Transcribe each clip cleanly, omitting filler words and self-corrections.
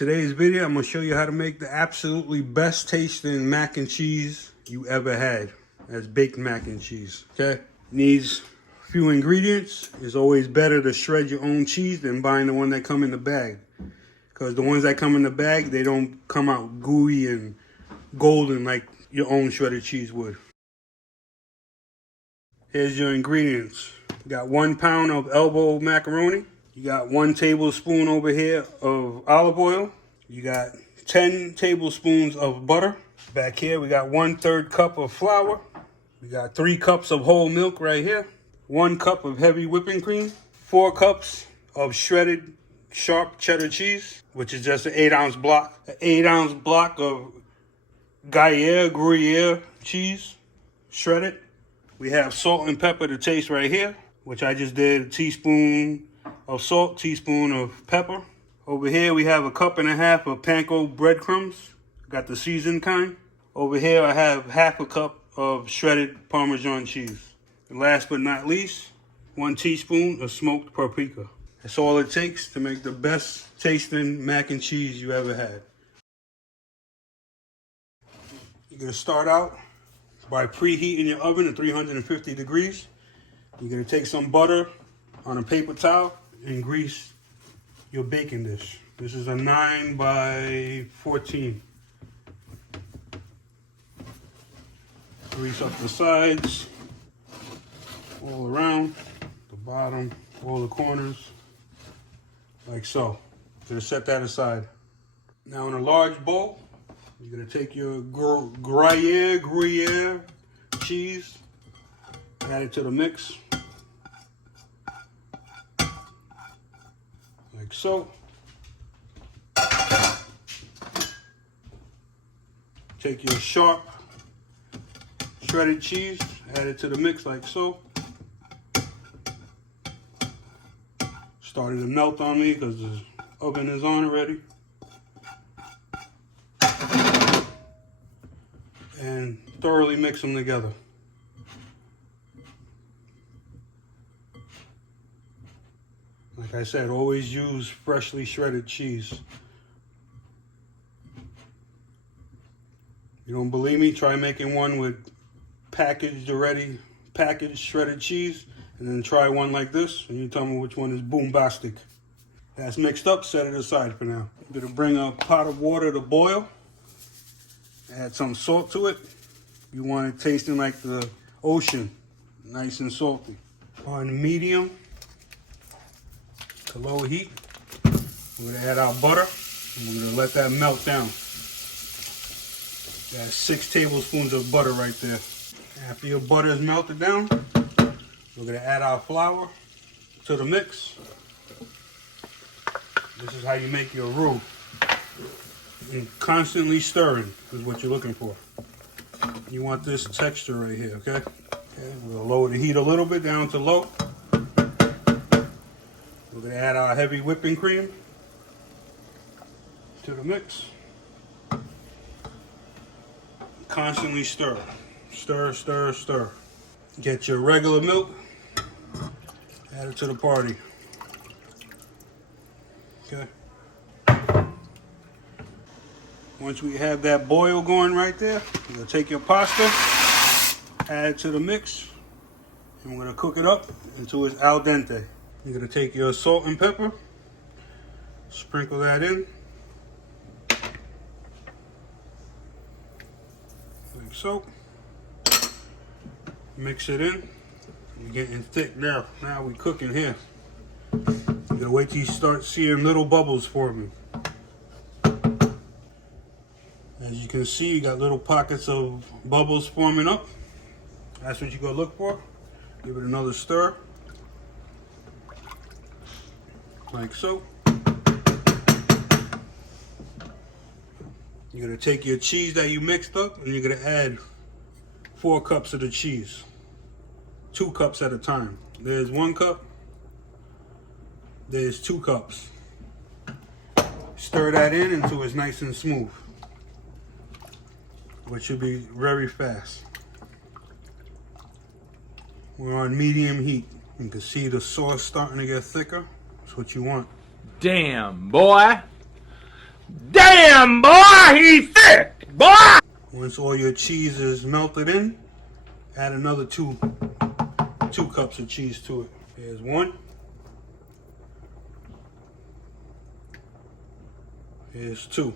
today's video, I'm going to show you how to make the absolutely best tasting mac and cheese you ever had. That's baked mac and cheese, okay? Needs a few ingredients. It's always better to shred your own cheese than buying the one that come in the bag. Because the ones that come in the bag, they don't come out gooey and golden like your own shredded cheese would. Here's your ingredients. You got 1 pound of elbow macaroni. You got 1 tablespoon over here of olive oil. You got 10 tablespoons of butter. Back here, we got 1/3 cup of flour. We got 3 cups of whole milk right here. 1 cup of heavy whipping cream. 4 cups of shredded sharp cheddar cheese, which is just an 8-ounce block. An 8-ounce block of Gruyere cheese, shredded. We have salt and pepper to taste right here, which I just did. A teaspoon of salt, teaspoon of pepper. Over here we have 1.5 cups of panko breadcrumbs. Got the seasoned kind. Over here I have 1/2 cup of shredded Parmesan cheese. And last but not least, 1 teaspoon of smoked paprika. That's all it takes to make the best tasting mac and cheese you ever had. You're gonna start out by preheating your oven to 350 degrees. You're gonna take some butter on a paper towel and grease your baking dish. This is a 9 by 14. Grease up the sides, all around, the bottom, all the corners, like so. Gonna set that aside. Now in a large bowl, you're gonna take your Gruyere cheese, add it to the mix, like so. Take your sharp shredded cheese, add it to the mix like so. Started to melt on me because the oven is on already. And thoroughly mix them together. Like I said, always use freshly shredded cheese. You don't believe me? Try making one with packaged shredded cheese, and then try one like this, and you tell me which one is boombastic. That's mixed up, set it aside for now. I'm gonna bring a pot of water to boil. Add some salt to it. You want it tasting like the ocean, nice and salty. On medium to low heat, we're gonna add our butter, and we're gonna let that melt down. That's 6 tablespoons of butter right there. After your butter is melted down, we're gonna add our flour to the mix. This is how you make your roux. And constantly stirring is what you're looking for. You want this texture right here, okay? Okay, we'll lower the heat a little bit down to low. We're gonna add our heavy whipping cream to the mix. Constantly stir. Stir, stir, stir. Get your regular milk, add it to the party. Okay. Once we have that boil going right there, you're gonna take your pasta, add it to the mix, and we're gonna cook it up until it's al dente. You're gonna take your salt and pepper, sprinkle that in, like so. Mix it in. You're getting thick now. Now we're cooking here. You're gonna wait till you start seeing little bubbles forming. As you can see, you got little pockets of bubbles forming up. That's what you're gonna look for. Give it another stir. Like so. You're gonna take your cheese that you mixed up and you're gonna add 4 cups of the cheese. 2 cups at a time. There's 1 cup. There's 2 cups. Stir that in until it's nice and smooth, which should be very fast. We're on medium heat. You can see the sauce starting to get thicker. That's what you want. Damn, boy. Damn, boy, he's thick, boy! Once all your cheese is melted in, add another two cups of cheese to it. Here's one. Here's two.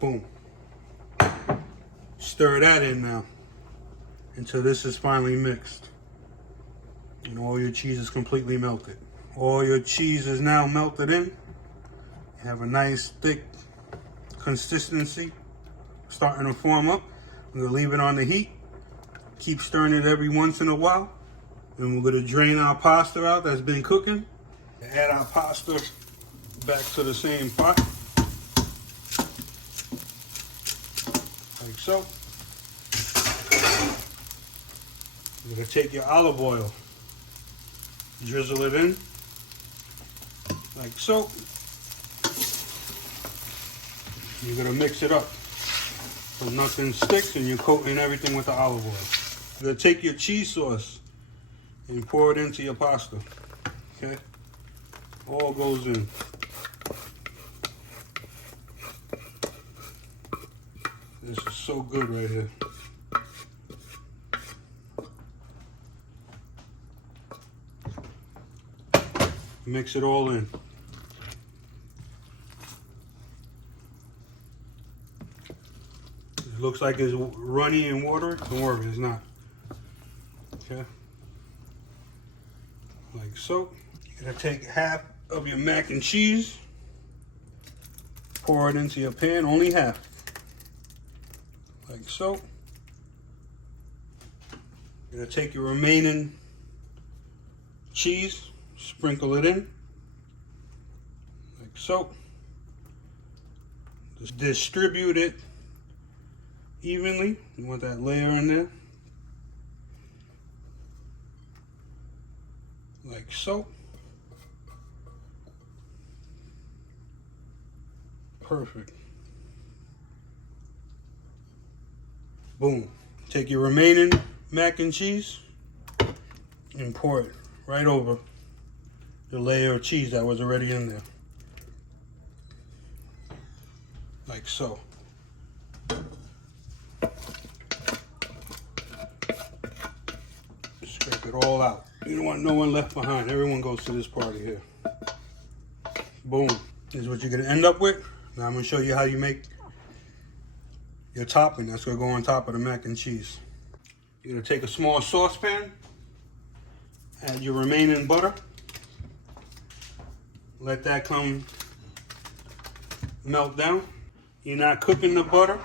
Boom. Stir that in now until this is finally mixed. And all your cheese is completely melted. All your cheese is now melted in. You have a nice thick consistency starting to form up. We're gonna leave it on the heat. Keep stirring it every once in a while. Then we're gonna drain our pasta out that's been cooking. Add our pasta back to the same pot. Like so. You're gonna take your olive oil, drizzle it in, like so. You're gonna mix it up so nothing sticks and you're coating everything with the olive oil. You're gonna take your cheese sauce and pour it into your pasta, okay? All goes in. This is so good right here. Mix it all in. It looks like it's runny and watery. Don't worry, it's not. Okay. Like so. You're gonna take half of your mac and cheese, pour it into your pan, only half. Like so. You're gonna take your remaining cheese, sprinkle it in, like so. Just distribute it evenly. You want that layer in there, like so. Perfect. Boom. Take your remaining mac and cheese and pour it right over the layer of cheese that was already in there. Like so. Scrape it all out. You don't want no one left behind. Everyone goes to this party here. Boom. This is what you're gonna end up with. Now I'm gonna show you how you make your topping that's gonna go on top of the mac and cheese. You're gonna take a small saucepan, add your remaining butter, let that come melt down. You're not cooking the butter,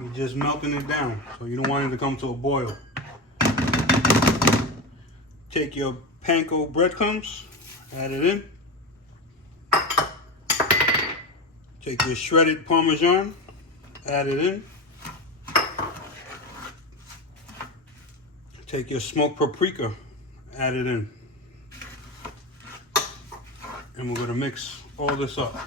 you're just melting it down, so you don't want it to come to a boil. Take your panko breadcrumbs, add it in. Take your shredded Parmesan, add it in. Take your smoked paprika, add it in. And we're gonna mix all this up.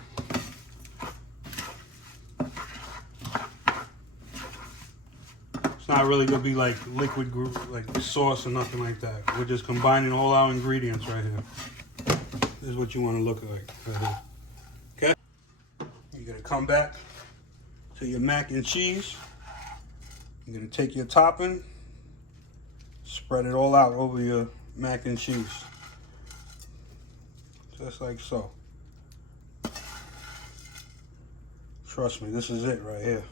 It's not really gonna be like liquid, like sauce or nothing like that. We're just combining all our ingredients right here. This is what you wanna look like right here. Okay? You're gonna come back to your mac and cheese. You're gonna take your topping, spread it all out over your mac and cheese. Just like so. Trust me, this is it right here.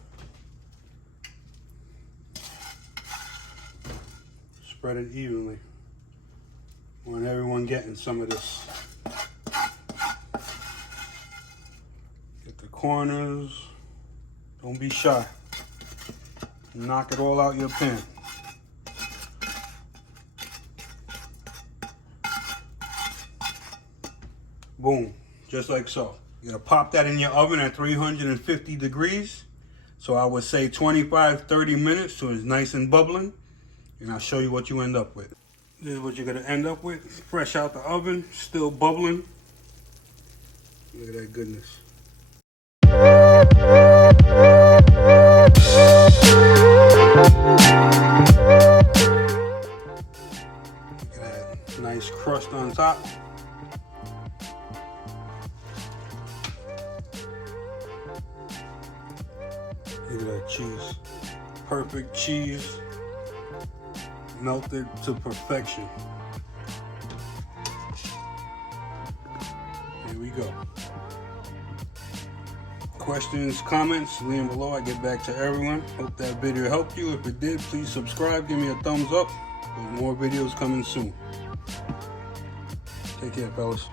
Spread it evenly. I want everyone getting some of this. Get the corners. Don't be shy. Knock it all out your pan. Boom, just like so. You're gonna pop that in your oven at 350 degrees. So I would say 25-30 minutes so it's nice and bubbling. And I'll show you what you end up with. This is what you're gonna end up with. Fresh out the oven, still bubbling. Look at that goodness. Look at that nice crust on top. Look at that cheese. Perfect cheese. Melted to perfection. Here we go. Questions, comments, leave them below. I get back to everyone. Hope that video helped you. If it did, please subscribe. Give me a thumbs up. There's more videos coming soon. Take care, fellas.